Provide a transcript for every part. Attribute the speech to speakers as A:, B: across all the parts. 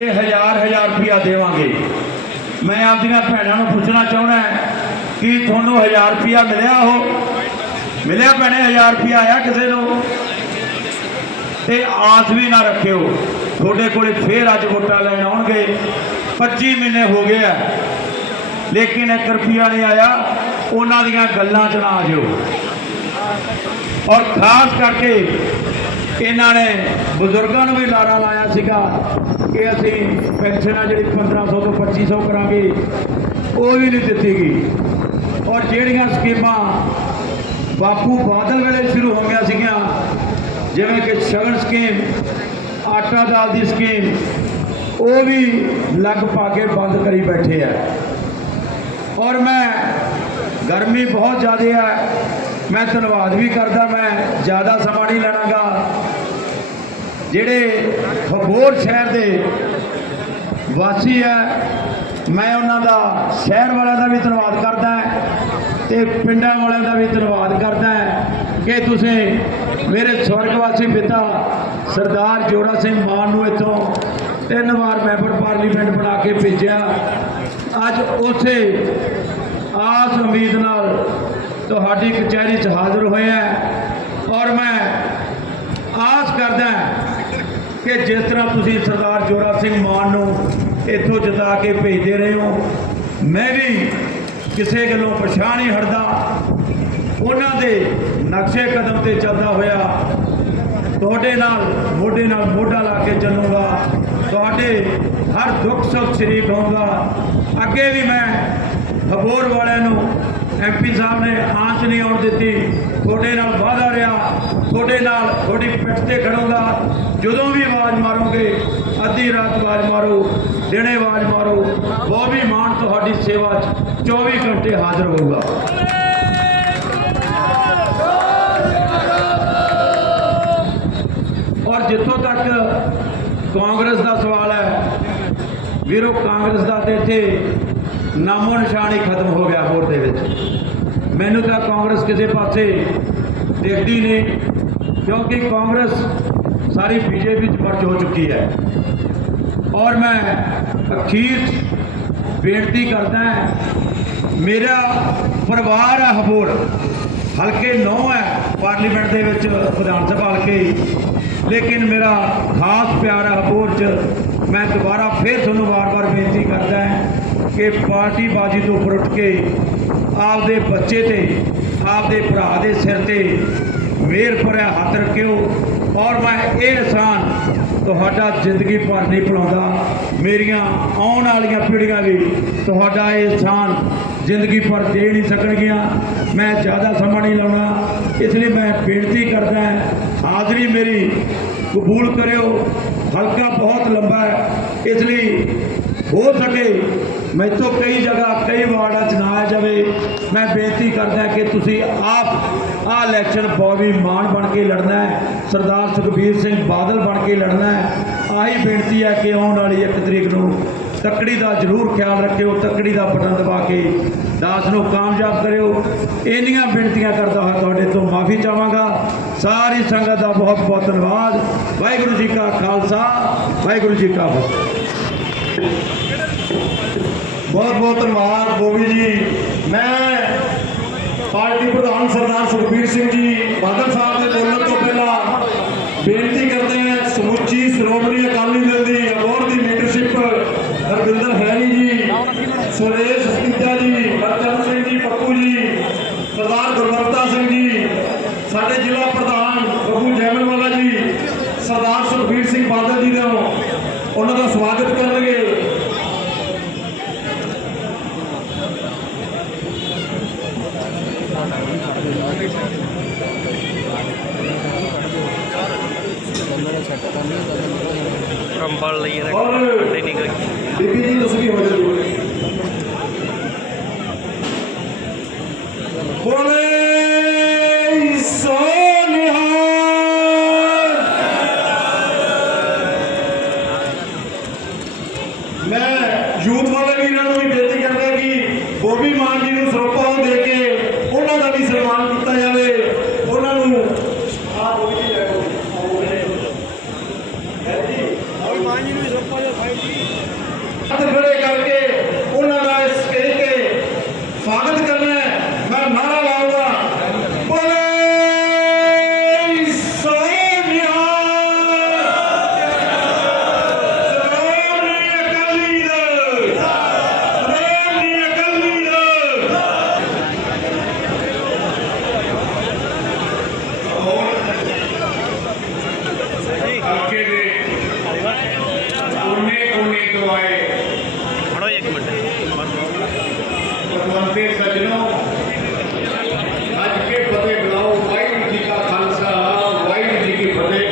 A: ਹਜ਼ਾਰ ਹਜ਼ਾਰ ਰੁਪਇਆ ਦੇਵਾਂਗੇ। ਮੈਂ ਆਪਦੀਆਂ ਭੈਣਾਂ ਨੂੰ ਪੁੱਛਣਾ ਚਾਹੁੰਦਾ ਕਿ ਤੁਹਾਨੂੰ ਹਜ਼ਾਰ ਰੁਪਇਆ ਮਿਲਿਆ ਹੋ ਮਿਲਿਆ ਭੈਣੇ, ਹਜ਼ਾਰ ਰੁਪਇਆ ਆਇਆ ਕਿਸੇ ਨੂੰ? ਤੇ ਆਸ ਵੀ ਨਾ ਰੱਖਿਓ, ਤੁਹਾਡੇ ਕੋਲੇ ਫੇਰ ਅੱਜ ਵੋਟਾਂ ਲੈਣ ਆਉਣਗੇ। 25 ਮਹੀਨੇ ਹੋ ਗਏ ਆ। ਲੇਕਿਨ 1 ਰੁਪਿਆ ਨਹੀਂ ਆਇਆ, ਉਹਨਾਂ ਦੀਆਂ ਗੱਲਾਂ 'ਚ ਨਾ ਆ ਜਿਓ। ਔਰ ਖਾਸ ਕਰਕੇ ਇਹਨਾਂ ਨੇ ਬਜ਼ੁਰਗਾਂ ਨੂੰ ਵੀ ਲਾਰਾ ਲਾਇਆ ਸੀਗਾ ਕਿ ਅਸੀਂ ਪੈਨਸ਼ਨ ਆ ਜਿਹੜੀ 1500 ਤੋਂ 2500 ਕਰਾਂਗੇ, ਉਹ ਵੀ ਨਹੀਂ ਦਿੱਤੀ ਗਈ। ਔਰ ਜਿਹੜੀਆਂ ਸਕੀਮਾਂ ਬਾਪੂ ਬਾਦਲ ਵੇਲੇ ਸ਼ੁਰੂ ਹੋਈਆਂ ਸੀਗੀਆਂ, ਜਿਵੇਂ ਕਿ ਸ਼ਗਨ ਸਕੀਮ, ਆਟਾ ਦਾਲ ਦੀ ਸਕੀਮ, ਉਹ ਵੀ ਲੱਗ ਪਾ ਕੇ ਬੰਦ ਕਰੀ ਬੈਠੇ ਆ। ਔਰ ਮੈਂ, ਗਰਮੀ ਬਹੁਤ ਜ਼ਿਆਦਾ ਹੈ ਮੈਂ ਧੰਨਵਾਦ ਵੀ ਕਰਦਾ, ਮੈਂ ਜ਼ਿਆਦਾ ਸਮਾਂ ਨਹੀਂ ਲੈਣਾਗਾ। ਜਿਹੜੇ ਖਬੋਰ ਸ਼ਹਿਰ ਦੇ ਵਾਸੀ ਹੈ ਮੈਂ ਉਹਨਾਂ ਦਾ ਸ਼ਹਿਰ ਵਾਲਿਆਂ ਦਾ ਵੀ ਧੰਨਵਾਦ ਕਰਦਾ ਤੇ ਪਿੰਡਾਂ ਵਾਲਿਆਂ ਦਾ ਵੀ ਧੰਨਵਾਦ ਕਰਦਾ ਕਿ ਤੁਸੀਂ ਮੇਰੇ ਸਵਰਗਵਾਸੀ ਪਿਤਾ ਸਰਦਾਰ ਜੋੜਾ ਸਿੰਘ ਮਾਨ ਨੂੰ ਇੱਥੋਂ ਤਿੰਨ ਵਾਰ ਮੈਂਬਰ ਪਾਰਲੀਮੈਂਟ ਬਣਾ ਕੇ ਭੇਜਿਆ। ਅੱਜ ਉਸੇ ਆਸ ਉਮੀਦ ਨਾਲ ਤੁਹਾਡੀ ਕਚਹਿਰੀ 'ਚ ਹਾਜ਼ਰ ਹੋਇਆ ਔਰ ਮੈਂ ਆਸ ਕਰਦਾ ਕਿ ਜਿਸ ਤਰ੍ਹਾਂ ਤੁਸੀਂ ਸਰਦਾਰ ਜੋਰਾ ਸਿੰਘ ਮਾਨ ਨੂੰ ਇੱਥੋਂ ਜਿਤਾ ਕੇ ਭੇਜਦੇ ਰਹੇ ਹੋ, ਮੈਂ ਵੀ ਕਿਸੇ ਗੱਲੋਂ ਪਛਾਣ ਨਹੀਂ ਹਟਦਾ। ਉਹਨਾਂ ਦੇ ਨਕਸ਼ੇ ਕਦਮ ਤੇ ਚੱਲਦਾ ਹੋਇਆ ਤੁਹਾਡੇ ਨਾਲ, ਮੋਢੇ ਨਾਲ ਮੋਢਾ ਲਾ ਕੇ ਚੱਲੂਗਾ। ਤੁਹਾਡੇ ਹਰ ਦੁੱਖ ਸੁੱਖ ਸ਼ਰੀਕ ਹੋਊਗਾ ਅੱਗੇ ਵੀ ਮੈਂ ਹਬੋਰ ਵਾਲਿਆਂ ਨੂੰ ਐਮਪੀ ਸਾਹਿਬ ਨੇ ਆਂਚ ਨਹੀਂ ਆਉਣ ਦਿੱਤੀ। ਤੁਹਾਡੇ ਨਾਲ ਵਾਅਦਾ ਰਿਹਾ। ਤੁਹਾਡੇ ਨਾਲ ਤੁਹਾਡੀ ਪਿੱਠ ਤੇ ਖੜੂੰਗਾ ਜਦੋਂ ਵੀ ਆਵਾਜ਼ ਮਾਰੋਗੇ, ਅੱਧੀ ਰਾਤ ਆਵਾਜ਼ ਮਾਰੋ, ਦਿਨੇ ਆਵਾਜ਼ ਮਾਰੋ। ਬੋਬੀ ਮਾਨ ਤੁਹਾਡੀ ਸੇਵਾ 'ਚ 24 ਘੰਟੇ ਹਾਜ਼ਰ ਹੋਊਗਾ। ਔਰ ਜਿੱਥੋਂ ਤੱਕ ਕਾਂਗਰਸ ਦਾ ਸਵਾਲ ਹੈ, ਵੀਰੋ ਕਾਂਗਰਸ ਦਾ ਤੇ ਇੱਥੇ ਨਾਮੋ ਨਿਸ਼ਾਨ ਹੀ ਖਤਮ ਹੋ ਗਿਆ ਹੋਰ ਦੇ ਵਿੱਚ। ਮੈਨੂੰ ਤਾਂ ਕਾਂਗਰਸ ਕਿਸੇ ਪਾਸੇ ਦੇਖਦੀ ਨਹੀਂ, ਕਿਉਂਕਿ ਕਾਂਗਰਸ ਸਾਰੀ ਬੀਜੇਪੀ ਚ ਮਰਜ ਹੋ ਚੁੱਕੀ ਹੈ। ਔਰ ਮੈਂ ਅਖੀਰ ਬੇਨਤੀ ਕਰਦਾ ਹਾਂ, ਮੇਰਾ ਪਰਿਵਾਰ ਹੈ ਹਬੋਰ, ਹਲਕੇ 9 ਹੈ ਪਾਰਲੀਮੈਂਟ ਦੇ ਵਿੱਚ ਵਿਧਾਨ ਸਭਾ ਹਲਕੇ ਲੇਕਿਨ ਮੇਰਾ ਖਾਸ ਪਿਆਰ ਹੈ ਹਬੋਰ 'ਚ ਮੈਂ ਦੁਬਾਰਾ ਫੇਰ ਤੁਹਾਨੂੰ ਵਾਰ-ਵਾਰ ਬੇਨਤੀ ਕਰਦਾ ਹਾਂ ਕਿ ਪਾਰਟੀ ਬਾਜੀ ਤੋਂ ਉੱਪਰ ਉੱਠ ਕੇ ਆਪਦੇ ਬੱਚੇ ਤੇ, ਆਪਦੇ ਭਰਾ ਦੇ ਸਿਰ ਤੇ ਮੇਰ ਭਰਿਆ ਹੱਥ ਰੱਖਿਓ। ਔਰ ਮੈਂ ਇਹ ਅਹਿਸਾਨ ਤੁਹਾਡਾ ਜ਼ਿੰਦਗੀ ਭਰ ਨਹੀਂ ਭੁਲਾਉਂਦਾ। ਮੇਰੀਆਂ ਆਉਣ ਵਾਲੀਆਂ ਪੀੜ੍ਹੀਆਂ ਵੀ ਤੁਹਾਡਾ ਇਹ ਅਹਿਸਾਨ ਜ਼ਿੰਦਗੀ ਭਰ ਦੇ ਨਹੀਂ ਸਕਣਗੀਆਂ। ਮੈਂ ਜ਼ਿਆਦਾ ਸਮਾਂ ਨਹੀਂ ਲਾਉਣਾ। ਇਸ ਲਈ ਮੈਂ ਬੇਨਤੀ ਕਰਦਾ ਹਾਜ਼ਰੀ ਮੇਰੀ ਕਬੂਲ ਕਰਿਓ। ਹਲਕਾ ਬਹੁਤ ਲੰਬਾ ਹੈ। ਇਸ ਲਈ ਹੋ ਸਕੇ। ਮੈਥੋਂ ਕਈ ਜਗ੍ਹਾ, ਕਈ ਵਾਰਡਾਂ 'ਚ ਨਾ ਜਾਵੇ। ਮੈਂ ਬੇਨਤੀ ਕਰਦਾ ਕਿ ਤੁਸੀਂ ਆਪ ਆਹ ਇਲੈਕਸ਼ਨ ਬੋਬੀ ਮਾਨ ਬਣ ਕੇ ਲੜਨਾ ਹੈ, ਸਰਦਾਰ ਸੁਖਬੀਰ ਸਿੰਘ ਬਾਦਲ ਬਣ ਕੇ ਲੜਨਾ ਹੈ। ਆਹੀ ਬੇਨਤੀ ਹੈ ਕਿ ਆਉਣ ਵਾਲੀ 1 ਤਰੀਕ ਨੂੰ ਤੱਕੜੀ ਦਾ ਜ਼ਰੂਰ ਖਿਆਲ ਰੱਖਿਓ, ਤੱਕੜੀ ਦਾ ਬਟਨ ਦਬਾ ਕੇ ਦਾਸ ਨੂੰ ਕਾਮਯਾਬ ਕਰਿਓ। ਇੰਨੀਆਂ ਬੇਨਤੀਆਂ ਕਰਦਾ ਹਾਂ ਤੁਹਾਡੇ ਤੋਂ ਮਾਫੀ ਚਾਹਾਂਗਾ। ਸਾਰੀ ਸੰਗਤ ਦਾ ਬਹੁਤ ਬਹੁਤ ਧੰਨਵਾਦ। ਵਾਹਿਗੁਰੂ ਜੀ ਕਾ ਖਾਲਸਾ, ਵਾਹਿਗੁਰੂ ਜੀ ਕਾ ਫਤਿਹ।
B: ਬਹੁਤ ਬਹੁਤ ਧੰਨਵਾਦ ਬੋਬੀ ਜੀ। ਮੈਂ ਪਾਰਟੀ ਪ੍ਰਧਾਨ ਸਰਦਾਰ ਸੁਖਬੀਰ ਸਿੰਘ ਜੀ ਬਾਦਲ ਸਾਹਿਬ ਦੇ ਬੋਲਣ ਤੋਂ ਪਹਿਲਾਂ ਬੇਨਤੀ ਕਰਦੇ ਹਾਂ ਸਮੁੱਚੀ ਸ਼੍ਰੋਮਣੀ ਅਕਾਲੀ ਦਲ ਦੀ ਅਬੋਰ ਦੀ ਲੀਡਰਸ਼ਿਪ ਹਰਵਿੰਦਰ ਹੈਰੀ ਜੀ, ਸੁਰੇਸ਼ ਸਪੀਤਾ ਜੀ ਹਰਚੰਦ ਸਿੰਘ ਜੀ ਪੱਪੂ ਜੀ ਸਰਦਾਰ ਗੁਰਵਰਤਾ ਸਿੰਘ ਜੀ ਸਾਡੇ ਜ਼ਿਲ੍ਹਾ ਪ੍ਰਧਾਨ ਬੱਬੂ ਜੈਮਲ ਵਾਲਾ ਜੀ ਸਰਦਾਰ ਸੁਖਬੀਰ ਸਿੰਘ ਬਾਦਲ ਜੀ ਦਾ ਉਹਨਾਂ ਦਾ ਸਵਾਗਤ ਕਰਨਗੇ
C: ਕੰਬਲ ਲਈ ਇਹਨੇ
B: ਔਰ
C: ਕੱਢੇ ਨਹੀਂ ਗਈ
B: ਬੀਬੀ ਜੀ ਤੁਸੀਂ ਵੀ ਹੋ ਜਾਓ ਬੋਲੇ ਸੋਨਿਹਾਰ ਮੈਂ ਯੂਥ ਵਾਲੇ ਵੀਰਾਂ ਨੂੰ ਵੀ ਬੇਨਤੀ ਕਰਦਾ ਕਿ ਬੋਬੀ ਮਾਨ ਜੀ ਨੂੰ ਸਰੋਪਾ ਦੇ ਕੇ ਉਹਨਾਂ ਦਾ ਵੀ ਸਨਮਾਨ ਕੀਤਾ ਜਾਵੇ ਉਹਨਾਂ ਨੂੰ ਆ ਬੋਬੀ ਜੀ ਲੈ ਲਓ
C: ਮਾਂ ਜੀ ਨੂੰ ਸੋਪਾ ਦੇ ਫਾਈਟ
B: ਹੱਥ ਖੜੇ ਕਰਕੇ ਉਹਨਾਂ ਦਾ ਇਸ ਸਟੇਜ ਤੇ ਸਵਾਗਤ ਕਰਨਾ ਹੈ ਮੈਂ ਨਾਰਾ ਲਾਉਂਗਾ ਬੋਲੇ ਸੋਨਿਆ ਸ੍ਰੋਮਣੀ ਅਕਾਲੀ ਦਲ ਸ੍ਰੋਮਣੀ ਅਕਾਲੀ ਦਲ
D: ਹਲਕੇ ਦੇ ਕੋਨੇ ਕੋਨੇ ਤੋਂ ਆਏ
C: ਖੜੋ ਇੱਕ ਮਿੰਟ
D: ਪਤਵੰਤੇ ਸੱਜਣੋ ਅੱਜ ਕੇ ਫਤਿਹ ਬੁਲਾਓ ਵਾਹਿਗੁਰੂ ਜੀ ਕਾ ਖਾਲਸਾ ਵਾਹਿਗੁਰੂ ਜੀ ਕੀ ਫਤਿਹ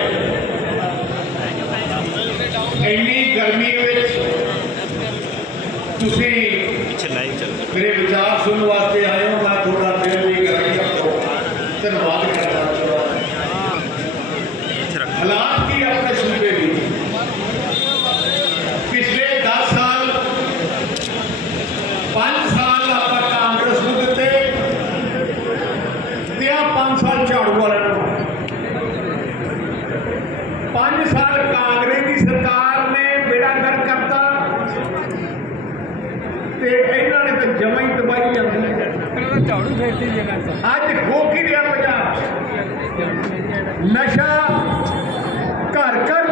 D: ਇੰਨੀ ਗਰਮੀ ਵਿੱਚ ਤੁਸੀਂ
C: ਪਿੱਛੇ ਲਾਈਵ ਚੱਲ ਰਿਹਾ।
D: ਮੇਰੇ ਵਿਚਾਰ ਸੁਣਨ ਵਾਸਤੇ ਆਏ ਹੋ ਮੈਂ ਤੁਹਾਡਾ ਦਿਲ ਦੀ ਗਹਿਰਾਈ ਤੋਂ ਧੰਨਵਾਦ ਕਰਨਾ ਚਾਹੁੰਦਾ ਹਾਂ
C: ਇੱਥੇ ਰੱਖ
D: ਹਾਲਾਤ ਕੀ ਆਪਣੇ ਸੂਬੇ ਦੀ ਪਿਛਲੇ 10 ਸਾਲ 5 ਸਾਲ ਆਪਾਂ ਕਾਂਗਰਸ ਨੂੰ ਦਿੱਤੇ ਤੇ ਆ 5 ਸਾਲ ਝਾੜੂ ਵਾਲਿਆਂ ਨੂੰ 5 ਸਾਲ ਕਾਂਗਰਸ ਦੀ ਸਰਕਾਰ ਨੇ ਬੇੜਾ ਗਰਕ ਕਰਤਾ ਤੇ ਇਹਨਾਂ ਨੇ ਤਾਂ ਜਮਾਂ ਹੀ ਦਬਾਈ ਜਾਂਦੀ ਹੈ
E: ਝਾੜੂ ਫੇਰਤੀ ਜਗ੍ਹਾ
D: ਅੱਜ ਹੋ ਕੀ ਰਿਹਾ ਪੰਜਾਬ 'ਚ? ਨਸ਼ਾ ਘਰ ਘਰ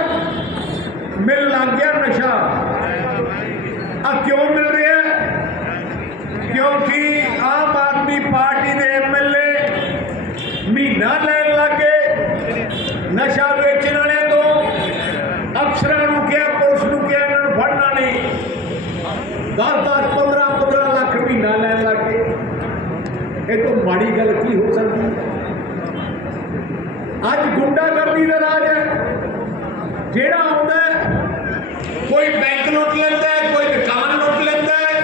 D: ਮਿਲ ਲੱਗ ਗਿਆ ਨਸ਼ਾ ਆ ਕਿਉਂ ਮਿਲ ਰਿਹਾ ਹੈ? ਕਿਉਂਕਿ ਆਮ ਆਦਮੀ ਪਾਰਟੀ ਦੇ ਐਮਐਲਏ ਮਹੀਨਾ ਲੈਣ ਲੱਗੇ। ਨਸ਼ਾ ਵੇਚਣ ਵਾਲਿਆਂ ਤੋਂ ਅਫਸਰਾਂ ਨੂੰ ਕਿਹਾ, ਪੁਲਿਸ ਨੂੰ ਕਿਹਾ, ਇਹਨਾਂ ਨੂੰ ਫੜਨਾ ਨਹੀਂ। 10 10 15 15 ਲੱਖ ਮਹੀਨਾ ਲੈਣ ਲੱਗੇ ਇਹ ਤੋਂ ਮਾੜੀ ਗੱਲ ਕੀ ਹੋ ਸਕਦੀ ਹੈ? ਅੱਜ ਗੁੰਡਾਗਰਦੀ ਦਾ ਰਾਜ ਹੈ ਜਿਹੜਾ ਆਉਂਦਾ ਹੈ, ਕੋਈ ਬੈਂਕ ਨੋਟ ਲੈਂਦਾ ਹੈ, ਕੋਈ ਦੁਕਾਨ ਨੋਟ ਲੈਂਦਾ ਹੈ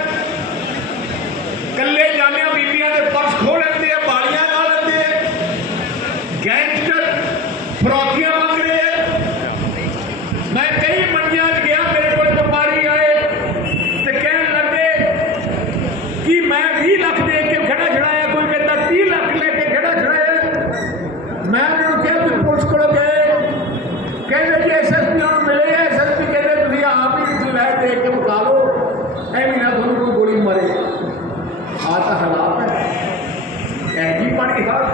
D: ਕੱਲੇ ਜਾਣਿਆ ਬੀਬੀਆਂ ਦੇ ਪਰਸ ਖੋਹ ਲੈਂਦੇ ਆ ਬਾਲੀਆਂ ਲਾ ਲੈਂਦੇ ਆ ਗੈਂਗਸਟਰ ਫਰੋਕੀਆਂ ਮੰਗ ਰਹੇ ਆ ਮੈਂ ਕਈ ਮੰਡੀਆਂ 'ਚ ਗਿਆ ਮੇਰੇ ਕੋਲ ਵਪਾਰੀ ਆਏ ਤੇ ਕਹਿਣ ਲੱਗੇ ਕਿ ਮੈਂ 20 ਲੱਖ ਦੇ ਕੇ ਖੜਾ ਛੜਾਇਆ ਕੋਈ ਕਹਿੰਦਾ 30 ਲੱਖ ਲੈ ਕੇ ਖੜਾ ਛੜਾਇਆ ਮੈਂ ਉਹਨਾਂ ਨੂੰ ਕਿਹਾ ਵੀ ਪੁਲਿਸ ਕੋਲ ਗਏ ਕਹਿੰਦੇ ਜੀ ਐਸਐਸਪੀ ਨੂੰ ਮਿਲੇ ਐਸਐਸਪੀ ਕਹਿੰਦੇ ਤੁਸੀਂ ਆਪ ਹੀ ਲੈ ਦੇ ਕੇ ਵਿਖਾ ਲਓ ਐਵੇਂ ਨਾ ਤੁਹਾਨੂੰ ਕੋਈ ਗੋਲੀ ਮਾਰੇ ਆ ਤਾਂ ਹਾਲਾਤ ਹੈ ਇਹ ਜੀ ਬੜੀ ਹਾਲ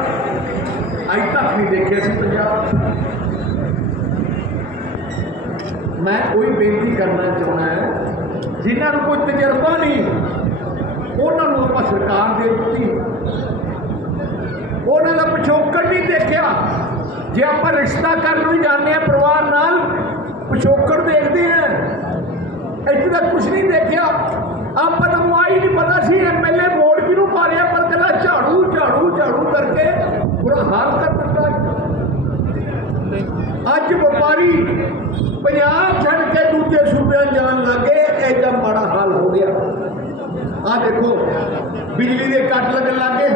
D: ਅੱਜ ਤੱਕ ਨਹੀਂ ਦੇਖਿਆ ਸੀ ਪੰਜਾਬ 'ਚ। ਮੈਂ ਕੋਈ ਬੇਨਤੀ ਕਰਨਾ ਚਾਹੁੰਦਾ ਹੈ ਜਿਨ੍ਹਾਂ ਨੂੰ ਕੋਈ ਤਜਰਬਾ ਨਹੀਂ ਉਹਨਾਂ ਨੂੰ ਆਪਾਂ ਸਰਕਾਰ ਦੇ ਦਿੱਤੀ ਉਹਨਾਂ ਦਾ ਪਿਛੋਕੜ ਨਹੀਂ ਦੇਖਿਆ। ਜੇ ਆਪਾਂ ਰਿਸ਼ਤਾ ਕਰਨ ਨੂੰ ਜਾਂਦੇ ਆ ਪਰਿਵਾਰ ਨਾਲ, ਪਿਛੋਕੜ ਦੇਖਦੇ ਆ ਇੱਥੇ ਤਾਂ ਕੁਝ ਨਹੀਂ ਦੇਖਿਆ। ਆਪਾਂ ਨੂੰ ਆਈ ਨਹੀਂ ਪਤਾ ਸੀ ਐਮਐਲਏ ਵੋਟ ਕਿਹਨੂੰ ਪਾ ਰਿਹਾ ਪਰ ਕਹਿੰਦਾ ਝਾੜੂ ਝਾੜੂ ਝਾੜੂ ਕਰਕੇ ਬੁਰਾ ਹਾਲ ਕਰ ਦਿੱਤਾ। ਅੱਜ ਵਪਾਰੀ ਪੰਜਾਬ ਛੱਡ ਕੇ ਦੂਜੇ ਸੂਬਿਆਂ ਜਾਣ ਲੱਗੇ ਐਡਾ ਮਾੜਾ ਹਾਲ ਹੋ ਗਿਆ। ਆ ਦੇਖੋ, ਬਿਜਲੀ ਦੇ ਕੱਟ ਲੱਗਣ ਲੱਗੇ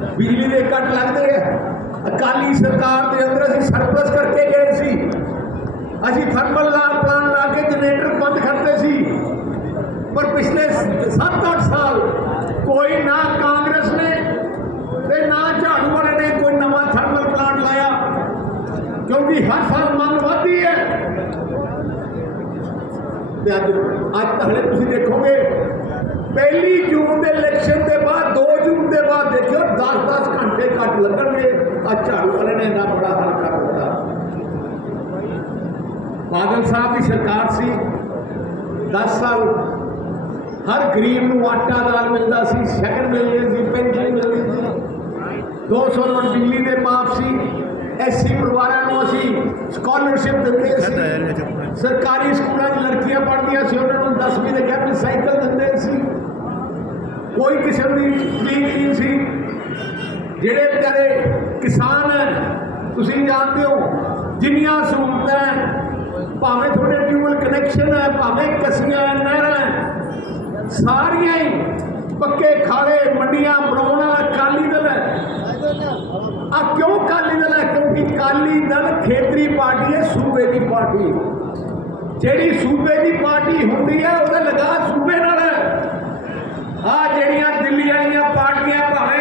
D: ਬਿਜਲੀ ਦੇ ਕੱਟ ਲੱਗਦੇ ਆ। ਅਕਾਲੀ ਸਰਕਾਰ ਦੇ ਅੰਦਰ ਅਸੀਂ ਸਰਪਲਸ ਕਰਕੇ ਗਏ ਸੀ ਅਸੀਂ ਥਰਮਲ ਲਾ ਪਲਾਨ ਲਾ ਕੇ ਜਨਰੇਟਰ ਬੰਦ ਕਰਦੇ ਸੀ ਪਰ ਪਿਛਲੇ 7-8 ਸਾਲ ਕੋਈ ਨਾ ਕਾਂਗਰਸ ਨੇ ਤੇ ਨਾ ਝਾੜੂ ਵਾਲੇ ਨੇ ਕੋਈ ਨਵਾਂ ਥਰਮਲ ਪਲਾਂਟ ਲਾਇਆ ਕਿਉਂਕਿ ਹਰ ਸਾਲ ਮੰਗ ਵਧਦੀ ਹੈ ਤੇ ਅੱਜ ਅੱਜ ਤਾਂ ਹਲੇ ਤੁਸੀਂ ਦੇਖੋਗੇ ਪਹਿਲੀ ਜੂਨ ਦੇ ਇਲੈਕਸ਼ਨ ਦੇ ਬਾਅਦ 2 ਜੂਨ ਦੇ ਬਾਅਦ ਦੇਖਿਓ 10-10 ਘੰਟੇ ਕੱਟ ਲੱਗਣਗੇ ਆ ਝਾੜੂ ਵਾਲੇ ਨੇ ਨਾ ਬੜਾ ਹੱਲ ਕਰ ਦਿੱਤਾ ਬਾਦਲ ਸਾਹਿਬ ਦੀ ਸਰਕਾਰ ਸੀ 10 ਸਾਲ ਹਰ ਗਰੀਬ ਨੂੰ ਆਟਾ ਦਾਲ ਮਿਲਦਾ ਸੀ ਸ਼ਕਰ ਮਿਲਦੀ ਸੀ ਪੈਨਸ਼ਨ ਮਿਲਦੀ ਸੀ। 200 ਰੁਪਏ ਬਿਜਲੀ ਦੇ ਮਾਫ ਸੀ ਐਸਸੀ ਪਰਿਵਾਰਾਂ ਨੂੰ ਅਸੀਂ ਸਕਾਲਰਸ਼ਿਪ ਦਿੰਦੇ ਸੀ। ਸਰਕਾਰੀ ਸਕੂਲਾਂ 'ਚ ਲੜਕੀਆਂ ਪੜ੍ਹਦੀਆਂ ਸੀ ਉਹਨਾਂ ਨੂੰ 10ਵੀਂ ਦੇ ਕਹਿੰਦੇ ਸਾਈਕਲ ਦਿੰਦੇ ਸੀ। ਕੋਈ ਕਿਸਮ ਦੀ ਤਕਲੀਫ ਨਹੀਂ ਸੀ। ਜਿਹੜੇ ਵਿਚਾਰੇ ਕਿਸਾਨ ਹੈ ਤੁਸੀਂ ਜਾਣਦੇ ਹੋ ਜਿੰਨੀਆਂ ਸਹੂਲਤਾਂ ਭਾਵੇਂ ਤੁਹਾਡੇ ਟਿਊਬਲ ਕਨੈਕਸ਼ਨ ਹੈ, ਭਾਵੇਂ ਕਸੀਆਂ ਨਹਿਰਾਂ ਸਾਰੀਆਂ ਹੀ ਪੱਕੇ, ਖਾਲੇ ਮੰਡੀਆਂ ਬਣਾਉਣ ਵਾਲਾ ਅਕਾਲੀ ਦਲ ਹੈ। ਆ ਕਿਉਂ ਅਕਾਲੀ ਦਲ ਹੈ? ਕਿਉਂਕਿ ਅਕਾਲੀ ਦਲ ਖੇਤਰੀ ਪਾਰਟੀ ਹੈ, ਸੂਬੇ ਦੀ ਪਾਰਟੀ। ਜਿਹੜੀ ਸੂਬੇ ਦੀ ਪਾਰਟੀ ਹੁੰਦੀ ਹੈ, ਉਹਦਾ ਲਗਾ ਸੂਬੇ ਨਾਲ ਹੈ। ਆ ਜਿਹੜੀਆਂ ਦਿੱਲੀ ਵਾਲੀਆਂ ਪਾਰਟੀਆਂ, ਭਾਵੇਂ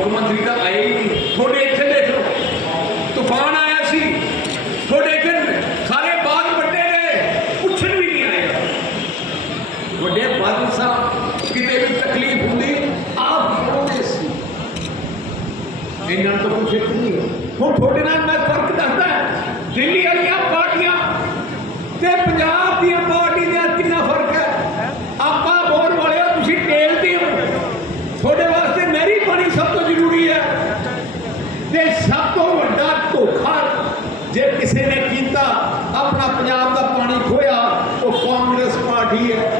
D: ਹੋਰ
F: ਮੰਤਰੀ ਤਾਂ ਆਏ ਹੀ ਨਹੀਂ। ਤੁਹਾਡੇ ਇੱਥੇ ਦੇਖ ਲਓ। ਤੂਫਾਨ ਆਇਆ ਸੀ। ਤੁਹਾਡੇ ਇੱਥੇ ਸਾਰੇ ਬਾਗ ਵੱਡੇ ਗਏ ਪੁੱਛਣ ਵੀ ਨਹੀਂ ਆਇਆ ਵੱਡੇ ਬਾਦਲ ਸਾਹਿਬ, ਕਿਤੇ ਵੀ ਤਕਲੀਫ ਹੁੰਦੀ, ਆਪ ਖੜੋਦੇ ਸੀ। ਇਹਨਾਂ ਤੋਂ ਕੁਝ ਨਹੀਂ ਹੁਣ ਤੁਹਾਡੇ ਨਾਲ ਮੈਂ
D: dia.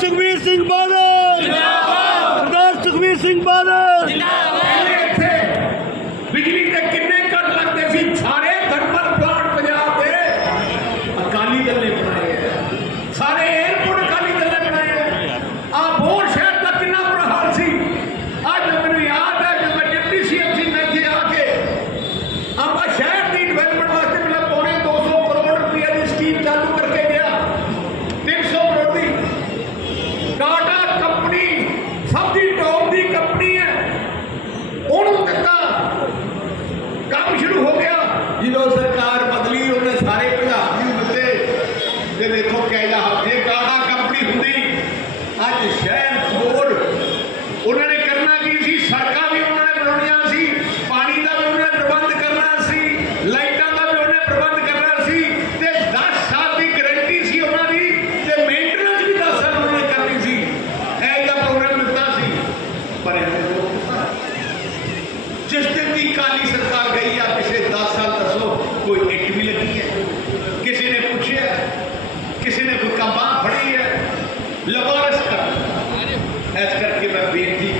D: Sukhbir Singh Badal
F: época que vai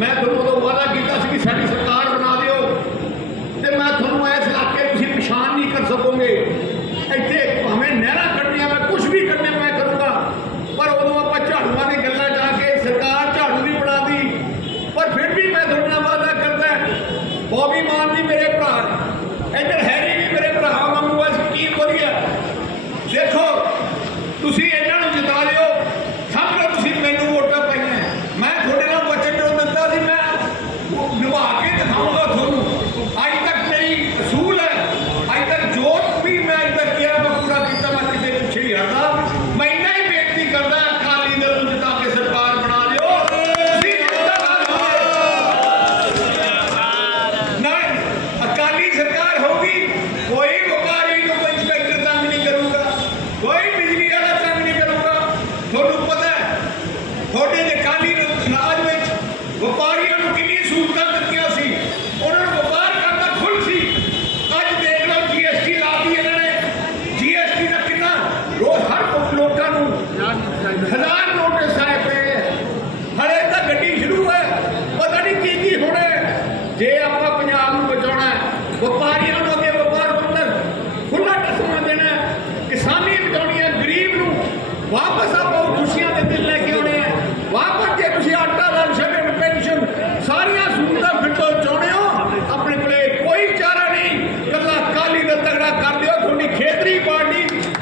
F: ਮੈਂ
D: ਤੁਹਾਨੂੰ ਉਦੋਂ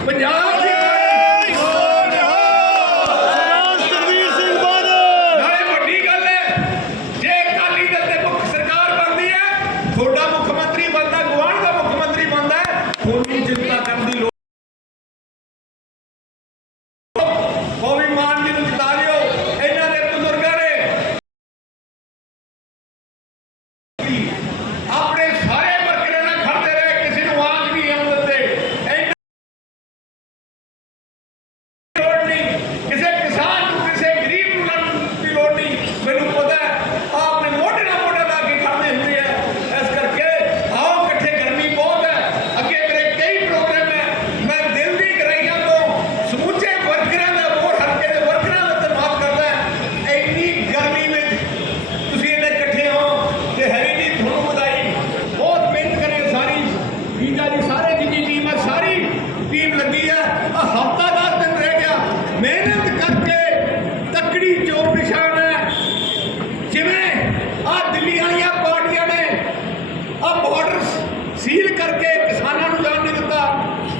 D: 回娘 Bueno,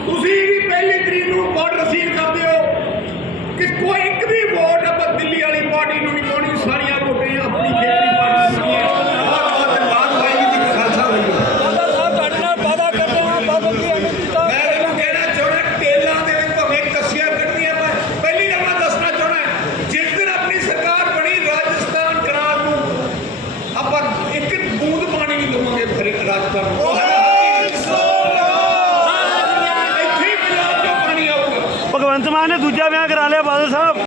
D: ਤੁਸੀਂ ਵੀ ਪਹਿਲੀ ਤਰੀਕ ਨੂੰ ਬਾਰਡਰ ਸੀਲ
E: ਕਰਦੇ ਹੋ ਕਿ ਕੋਈ